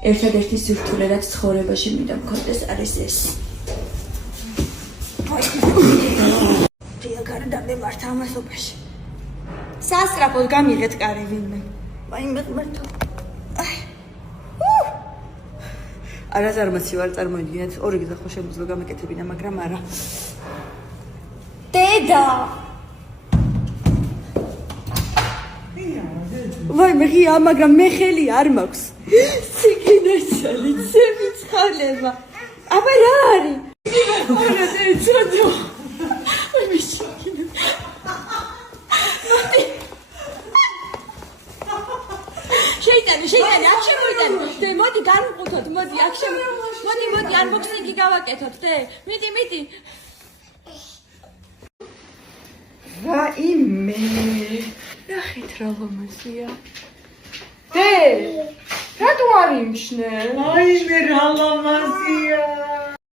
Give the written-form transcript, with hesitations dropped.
ერთადერთი სირთულე რაც ცხოვრებაში მინდა მქონდეს არის ეს. Tia გარდა მემართა ამასობაში. სასწრაფოდ გამიღეთ კარი ვინმე. მაინც მართო. არაზარმაცი ვარ წარმოიდგინეთ, ორი გზა ხო შემიძლია გამეკეთებინა, მაგრამ არა. დედა! ვაი მე ღია, მაგრამ მე ხელი არ მაქვს. სიკინეცელი, ცემი ცხალება. აბა რა არის? არა დეცოდო. შეიტანი, აქ შემოიტანი. დე, მოდი განვყუთოთ, მოდი, აქ მოდი, unboxing-ი გავაკეთოთ, დე. მიდი. რაიმე. ნახეთ რა ლომაზია. დე, რატო არ იმჩნე? რაიმე